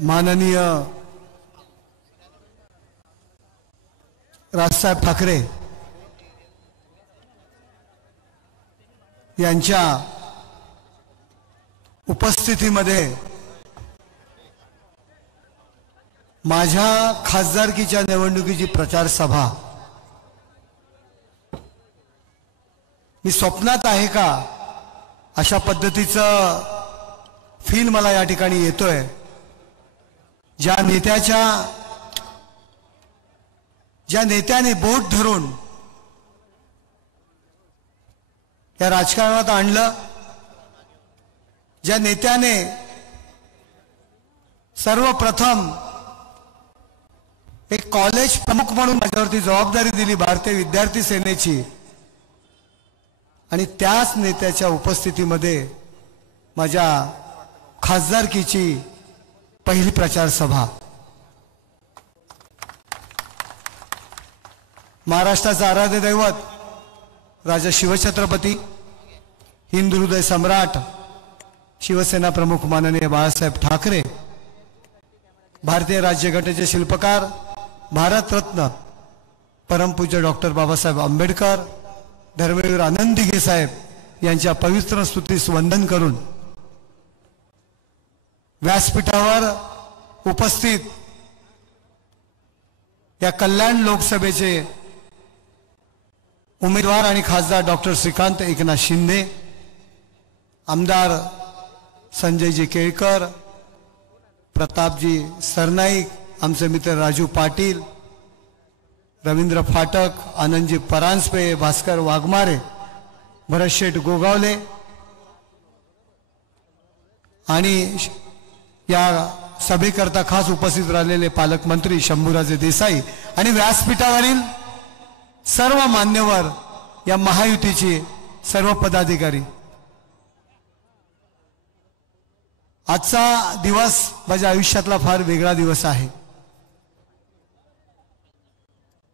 माननीय राजसाहेब ठाकरे यांच्या उपस्थितीमध्ये माझ्या खासदारकीच्या निवडणुकीची प्रचार सभा मी स्वप्नात आहे का अशा पद्धतीचं फील मला या ठिकाणी येतोय। ज्या नेत्याने बोट धरून या राजकारणात आणलं, ज्या नेत्याने सर्वप्रथम एक कॉलेज प्रमुख म्हणून माझ्यावरती जबाबदारी दिली भारतीय विद्यार्थी सेनेची, आणि त्याच नेत्याच्या उपस्थितीमध्ये माझ्या खासदारकीची पहिली प्रचार सभा। महाराष्ट्राचा आराध्य दैवत राजा शिवछत्रपती, हिंदू हृदय सम्राट, शिवसेना प्रमुख माननीय बाळासाहेब ठाकरे, भारतीय राज्यघटनेचे शिल्पकार, भारतरत्न परमपूज्य डॉक्टर बाबासाहेब आंबेडकर, धर्मवीर आनंद दिघे साहेब यांच्या पवित्र स्तुतीस वंदन करून व्यासपीठावर उपस्थित या कल्याण लोकसभेचे उमेदवार आणि खासदार डॉक्टर श्रीकांत एकनाथ शिंदे, आमदार संजयजी केळकर, प्रतापजी सरनाईक, आमचे मित्र राजू पाटील, रवींद्र फाटक, आनंदजी परांजपे, भास्कर वाघमारे, भरतशेठ गोगावले आणि या सभेकरता खास उपस्थित राहिलेले पालकमंत्री शंभूराजे देसाई आणि व्यासपीठावरील सर्व मान्यवर, या महायुतीचे सर्व पदाधिकारी। आजचा दिवस माझ्या आयुष्यातला फार वेगळा दिवस आहे।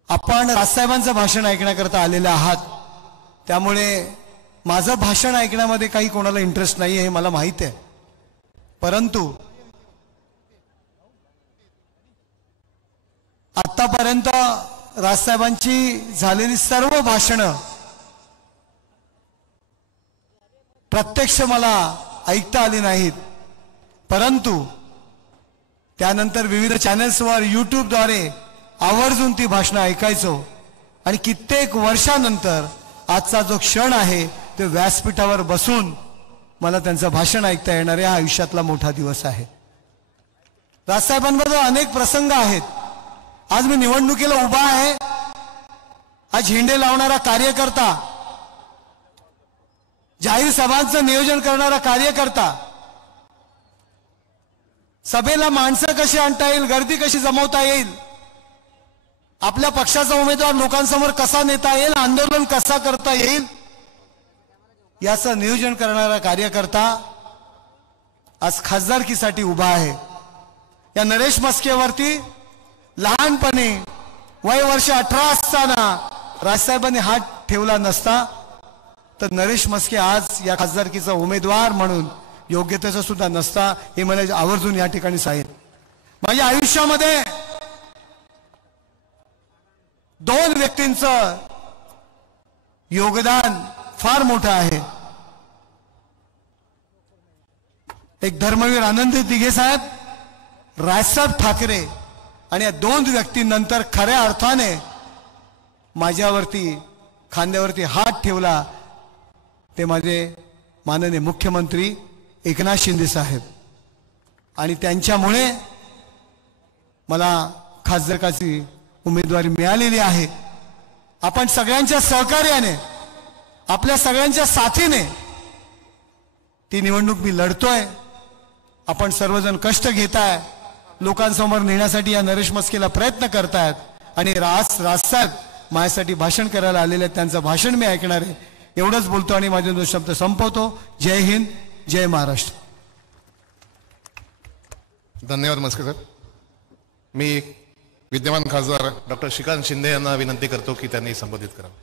आपण राजसाहेबांचं भाषण ऐकण्याकरता आलेले आहात, त्यामुळे माझं भाषण ऐकण्यामध्ये काही कोणाला इंटरेस्ट नाही हे मला माहिती आहे, परंतु आतापर्यंत राजसाहेबांची झालेली सर्व भाषणं प्रत्यक्ष मला ऐकता आली नाहीत, परंतु त्यानंतर विविध चॅनल्सवर यूट्यूबद्वारे आवर्जून ती भाषणं ऐकायचो आणि कित्येक वर्षानंतर आजचा जो क्षण आहे ते व्यासपीठावर बसून मला त्यांचं भाषण ऐकता येणार आहे। हा आयुष्यातला मोठा दिवस आहे। राजसाहेबांबद्दल अनेक प्रसंग आहेत। आज मी निवडणुकीला उभा आहे, आज झेंडे लावणारा कार्यकर्ता, जाहीर सभांचं नियोजन करणारा कार्यकर्ता, सभेला माणसं कशी आणता येईल, गर्दी कशी जमवता येईल, आपल्या पक्षाचा उमेदवार लोकांसमोर कसा नेता येईल, आंदोलन कसा करता येईल, याचं नियोजन करणारा कार्यकर्ता आज खासदारकीसाठी उभा आहे। या नरेश मस्केवरती लहानपणी वय वर्ष 18 असताना राजसाहेबांनी हात ठेवला नसता तर नरेश मस्के आज या खासदारकीचा उमेदवार म्हणून योग्यतेचा सुद्धा नसता, हे मला आवर्जून या ठिकाणी सांगेन। माझ्या आयुष्यामध्ये दोन व्यक्तींचं योगदान फार मोठं आहे। एक धर्मवीर आनंद दिघे साहेब, राजसाहेब ठाकरे, आणि या दोन व्यक्तींनंतर खऱ्या अर्थाने माझ्यावरती खांद्यावरती हात ठेवला ते माझे माननीय मुख्यमंत्री एकनाथ शिंदे साहेब, आणि त्यांच्यामुळे मला खासदारकीची उमेदवारी मिळालेली आहे। आपण सगळ्यांच्या सहकार्याने, आपल्या सगळ्यांच्या साथीने ती निवडणूक मी लढतोय। आपण सर्वजण कष्ट घेताय, लोकांसमोर नेण्यासाठी या नरेश मस्केला प्रयत्न करतायत, आणि राजसाहेब माझ्यासाठी भाषण करायला आलेले आहेत, त्यांचं भाषण मी ऐकणार आहे। एवढंच बोलतो आणि माझे 2 शब्द संपवतो। जय हिंद, जय महाराष्ट्र। धन्यवाद मस्के सर। मी विद्यमान खासदार डॉक्टर श्रीकांत शिंदे यांना विनंती करतो की त्यांनी संबोधित करावं।